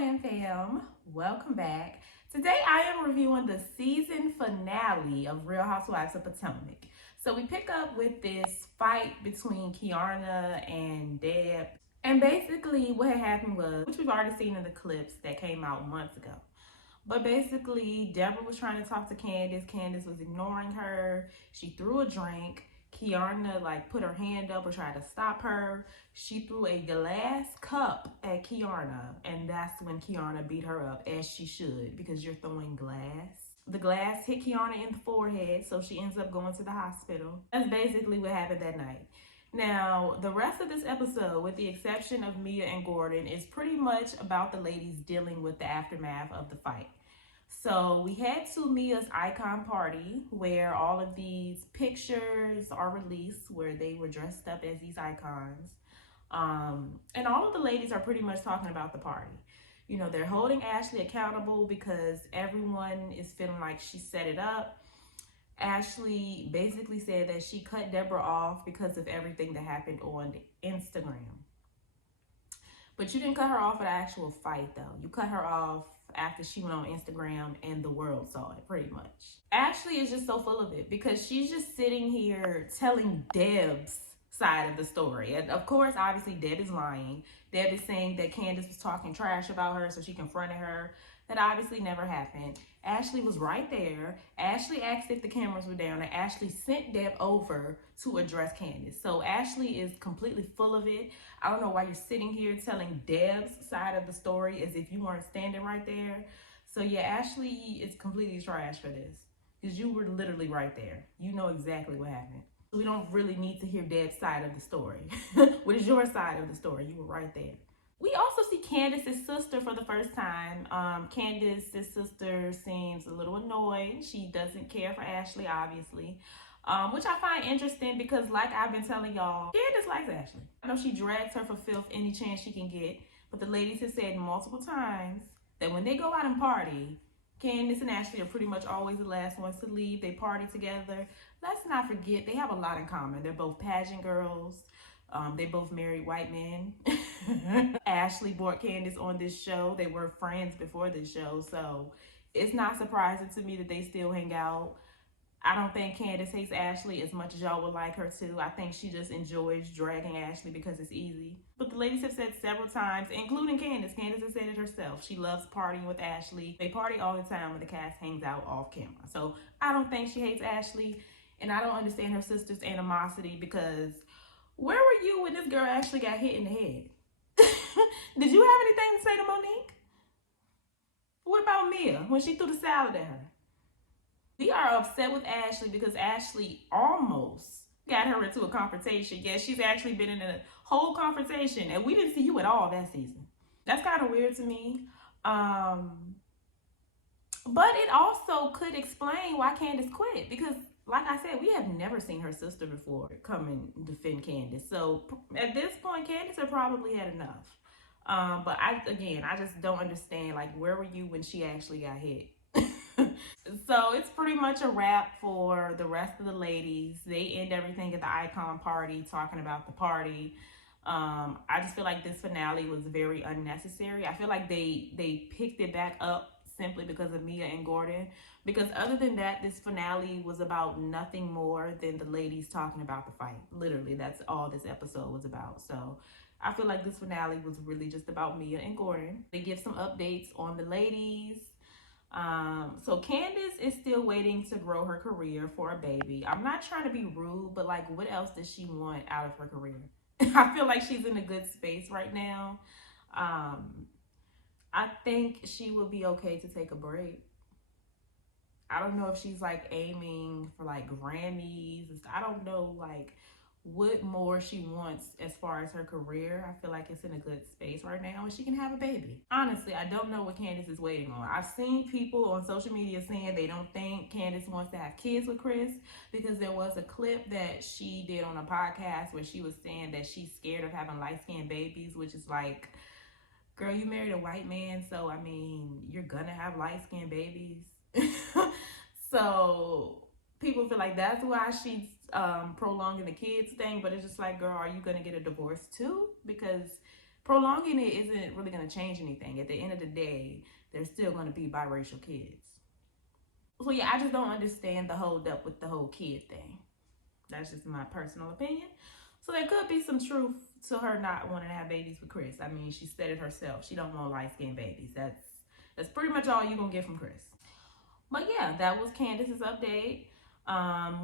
Land fam, welcome back. Today I am reviewing the season finale of Real Housewives of Potomac. So we pick up with this fight between Kiarna and Deb. And basically what had happened was, which we've already seen in the clips that came out months ago. But basically, Deborah was trying to talk to Candace. Candace was ignoring her. She threw a drink. Kiarna put her hand up or tried to stop her. She threw a glass cup at Kiarna, and that's when Kiarna beat her up, as she should, because you're throwing glass. The glass hit Kiarna in the forehead, so she ends up going to the hospital. That's basically what happened that night. Now, the rest of this episode, with the exception of Mia and Gordon, is pretty much about the ladies dealing with the aftermath of the fight. So we head to Mia's icon party where all of these pictures are released where they were dressed up as these icons. And all of the ladies are pretty much talking about the party. You know, they're holding Ashley accountable because everyone is feeling like she set it up. Ashley basically said that she cut Deborah off because of everything that happened on Instagram. But you didn't cut her off at an actual fight, though. You cut her off after she went on Instagram and the world saw it, pretty much. Ashley is just so full of it because she's just sitting here telling Deb's side of the story. And of course, obviously, Deb is lying. Deb is saying that Candace was talking trash about her, so she confronted her. That obviously never happened. Ashley was right there. Ashley asked if the cameras were down, and Ashley sent Deb over to address Candace. So Ashley is completely full of it. I don't know why you're sitting here telling Deb's side of the story as if you weren't standing right there. So yeah, Ashley is completely trash for this because you were literally right there. You know exactly what happened. We don't really need to hear Deb's side of the story. What is your side of the story? You were right there. We also see Candace's sister for the first time. Candace's sister seems a little annoyed. She doesn't care for Ashley, obviously, which I find interesting because, like I've been telling y'all, Candace likes Ashley. I know she drags her for filth any chance she can get, but the ladies have said multiple times that when they go out and party, Candace and Ashley are pretty much always the last ones to leave. They party together. Let's not forget, they have a lot in common. They're both pageant girls. They both married white men. Ashley brought Candace on this show. They were friends before this show, so it's not surprising to me that they still hang out. I don't think Candace hates Ashley as much as y'all would like her to. I think she just enjoys dragging Ashley because it's easy. But the ladies have said several times, including Candace. Candace has said it herself. She loves partying with Ashley. They party all the time when the cast hangs out off camera. So I don't think she hates Ashley, and I don't understand her sister's animosity because where were you when this girl actually got hit in the head? Did you have anything to say to Monique? What about Mia when she threw the salad at her? We are upset with Ashley because Ashley almost got her into a confrontation. Yes, she's actually been in a whole confrontation, and we didn't see you at all that season. That's kind of weird to me. But it also could explain why Candace quit because, like I said, we have never seen her sister before come and defend Candace. So at this point, Candace had probably had enough. But I just don't understand, where were you when she actually got hit? So it's pretty much a wrap for the rest of the ladies. They end everything at the icon party, talking about the party. I just feel like this finale was very unnecessary. I feel like they picked it back up simply because of Mia and Gordon. Because other than that, this finale was about nothing more than the ladies talking about the fight. Literally, that's all this episode was about. So I feel like this finale was really just about Mia and Gordon. They give some updates on the ladies. So Candace is still waiting to grow her career for a baby. I'm not trying to be rude, but what else does she want out of her career? I feel like she's in a good space right now. I think she would be okay to take a break. I don't know if she's aiming for Grammys. I don't know what more she wants as far as her career. I feel like it's in a good space right now and she can have a baby. Honestly, I don't know what Candace is waiting on. I've seen people on social media saying they don't think Candace wants to have kids with Chris because there was a clip that she did on a podcast where she was saying that she's scared of having light-skinned babies, which is girl, you married a white man, so I mean, you're gonna have light-skinned babies. So people feel like that's why she's prolonging the kids thing, but it's just girl, are you gonna get a divorce too? Because prolonging it isn't really going to change anything. At the end of the day, they're still going to be biracial kids. So yeah, I just don't understand the hold up with the whole kid thing. That's just my personal opinion. So there could be some truth to her not wanting to have babies with Chris. I mean, she said it herself. She don't want light-skinned babies. That's pretty much all you're going to get from Chris. But yeah, that was Candace's update.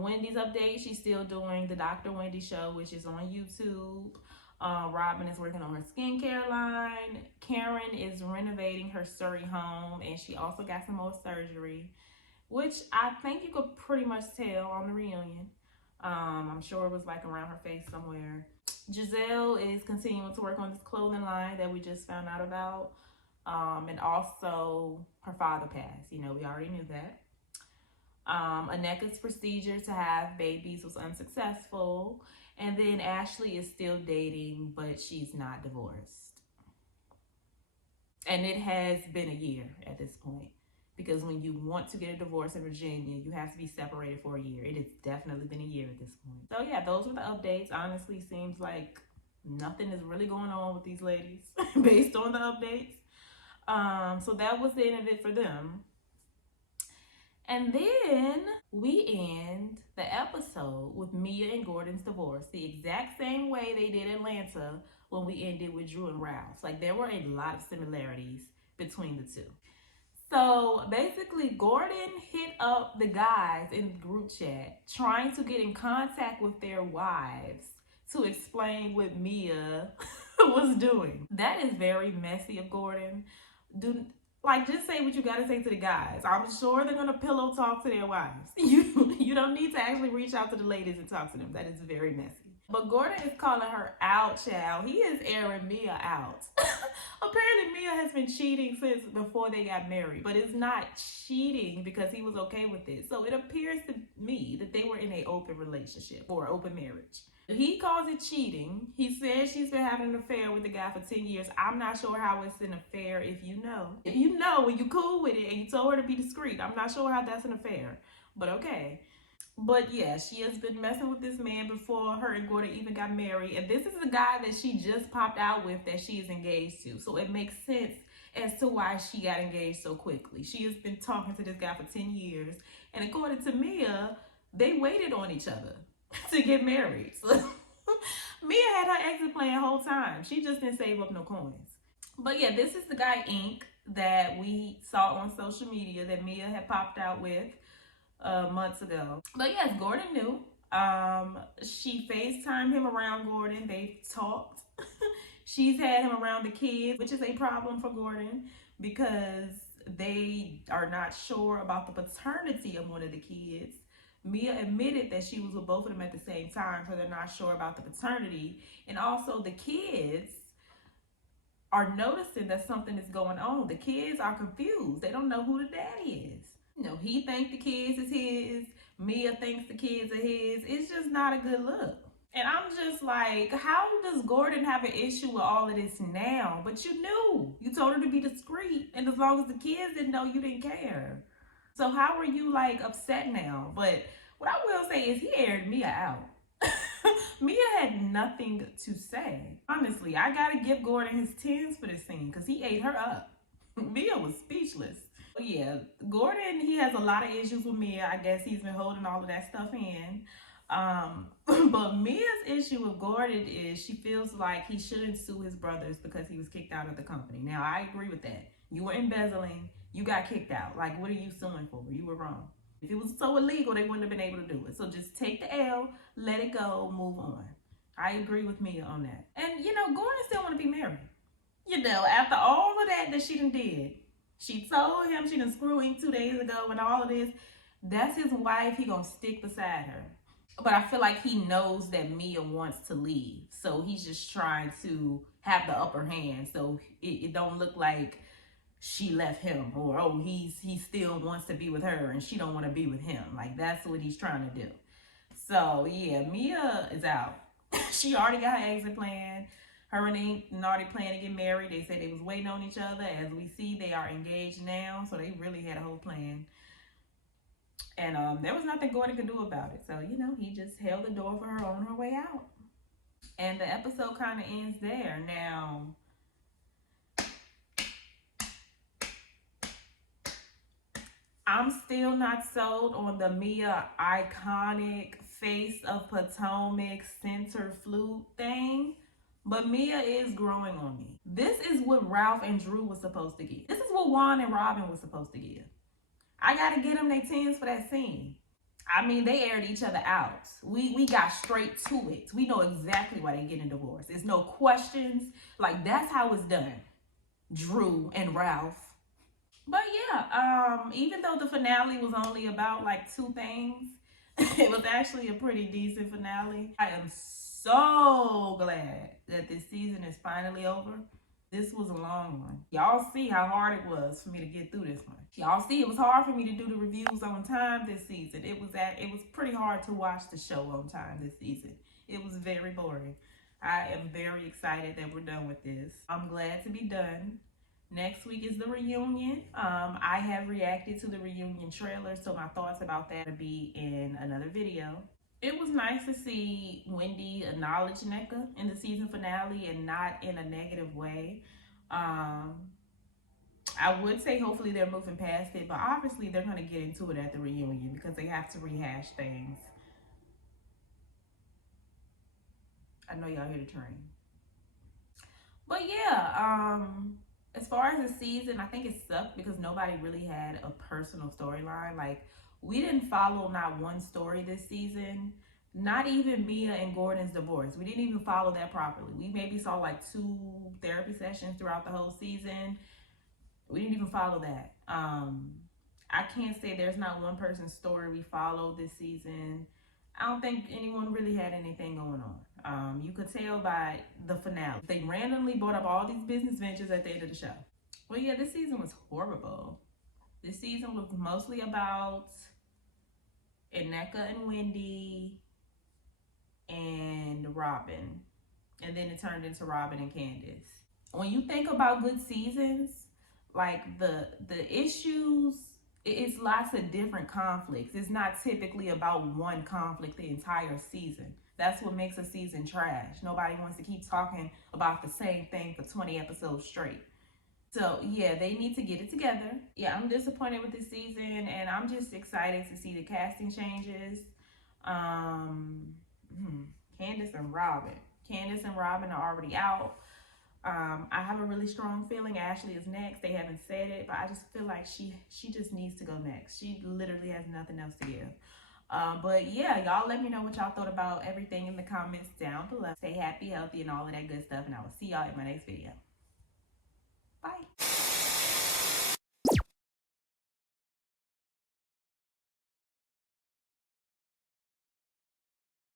Wendy's update, she's still doing the Dr. Wendy show, which is on YouTube. Robin is working on her skincare line. Karen is renovating her Surrey home, and she also got some more surgery, which I think you could pretty much tell on the reunion. I'm sure it was like around her face somewhere. Giselle is continuing to work on this clothing line that we just found out about. And also her father passed. You know, we already knew that. Aneka's procedure to have babies was unsuccessful. And then Ashley is still dating, but she's not divorced. And it has been a year at this point. Because when you want to get a divorce in Virginia, you have to be separated for a year. It has definitely been a year at this point. So yeah, those were the updates. Honestly, seems like nothing is really going on with these ladies based on the updates. So that was the end of it for them. And then we end the episode with Mia and Gordon's divorce the exact same way they did Atlanta when we ended with Drew and Ralph. Like, there were a lot of similarities between the two. So basically, Gordon hit up the guys in the group chat trying to get in contact with their wives to explain what Mia was doing. That is very messy of Gordon. Just say what you gotta say to the guys. I'm sure they're gonna pillow talk to their wives. You don't need to actually reach out to the ladies and talk to them. That is very messy. But Gordon is calling her out, child. He is airing Mia out. Apparently Mia has been cheating since before they got married, but it's not cheating because he was okay with it. So it appears to me that they were in an open relationship or open marriage. He calls it cheating. He says she's been having an affair with the guy for 10 years. I'm not sure how it's an affair if you know. If you know when you cool with it and you told her to be discreet, I'm not sure how that's an affair. But okay. But yeah, she has been messing with this man before her and Gordon even got married. And this is the guy that she just popped out with that she is engaged to. So it makes sense as to why she got engaged so quickly. She has been talking to this guy for 10 years. And according to Mia, they waited on each other to get married. So Mia had her exit plan the whole time. She just didn't save up no coins. But yeah, this is the guy Ink that we saw on social media that Mia had popped out with months ago. But yes, Gordon knew. She FaceTimed him around Gordon. They talked. She's had him around the kids, which is a problem for Gordon because they are not sure about the paternity of one of the kids. Mia admitted that she was with both of them at the same time, so they're not sure about the paternity. And also the kids are noticing that something is going on. The kids are confused. They don't know who the daddy is. You know, he thinks the kids is his. Mia thinks the kids are his. It's just not a good look. And I'm just like, how does Gordon have an issue with all of this now? But you knew. You told her to be discreet. And as long as the kids didn't know, you didn't care. So how are you like upset now? But what I will say is he aired Mia out. Mia had nothing to say. Honestly, I gotta give Gordon his 10s for this scene because he ate her up. Mia was speechless. But yeah, Gordon, he has a lot of issues with Mia. I guess he's been holding all of that stuff in. But Mia's issue with Gordon is she feels like he shouldn't sue his brothers because he was kicked out of the company. Now, I agree with that. You were embezzling. You got kicked out. Like, what are you suing for? You were wrong. If it was so illegal, they wouldn't have been able to do it. So just take the L, let it go, move on. I agree with Mia on that. And, you know, Gordon still want to be married. You know, after all of that she done did. She told him she done screwed him 2 days ago and all of this. That's his wife. He gonna stick beside her. But I feel like he knows that Mia wants to leave. So he's just trying to have the upper hand. So it don't look like she left him or, oh, he still wants to be with her and she don't want to be with him. Like, that's what he's trying to do. So yeah, Mia is out. She already got her exit plan. Her and Ink already planned to get married. They said they was waiting on each other. As we see, they are engaged now. So they really had a whole plan. And there was nothing Gordon could do about it. So, you know, he just held the door for her on her way out. And the episode kind of ends there. Now, I'm still not sold on the Mia iconic face of Potomac center flute thing, but Mia is growing on me. This is what Ralph and Drew was supposed to give. This is what Juan and Robin was supposed to give. I gotta get them their tens for that scene. I mean, they aired each other out. We got straight to it. We know exactly why they getting divorced. There's no questions. Like, that's how it's done. Drew and Ralph. But yeah, even though the finale was only about like 2 things, it was actually a pretty decent finale. I am so glad that this season is finally over. This was a long one. Y'all see how hard it was for me to get through this one. Y'all see it was hard for me to do the reviews on time this season. It was pretty hard to watch the show on time this season. It was very boring. I am very excited that we're done with this. I'm glad to be done. Next week is the reunion. I have reacted to the reunion trailer, so my thoughts about that will be in another video. It was nice to see Wendy acknowledge NECA in the season finale and not in a negative way. I would say hopefully they're moving past it, but obviously they're going to get into it at the reunion because they have to rehash things. I know y'all hear the train. But yeah, as far as the season, I think it sucked because nobody really had a personal storyline. Like, we didn't follow not one story this season. Not even Mia and Gordon's divorce. We didn't even follow that properly. We maybe saw like 2 therapy sessions throughout the whole season. We didn't even follow that. I can't say there's not one person's story we followed this season. I don't think anyone really had anything going on. You could tell by the finale. They randomly brought up all these business ventures at the end of the show. Well, yeah, this season was horrible. This season was mostly about Nneka and Wendy and Robin. And then it turned into Robin and Candace. When you think about good seasons, like the issues, it's lots of different conflicts. It's not typically about one conflict the entire season. That's what makes a season trash. Nobody wants to keep talking about the same thing for 20 episodes straight. So yeah, they need to get it together. Yeah, I'm disappointed with this season, and I'm just excited to see the casting changes. Candace and Robin. Candace and Robin are already out. I have a really strong feeling Ashley is next. They haven't said it, but I just feel like she just needs to go next. She literally has nothing else to give. But yeah, y'all let me know what y'all thought about everything in the comments down below. Stay happy, healthy, and all of that good stuff, and I will see y'all in my next video.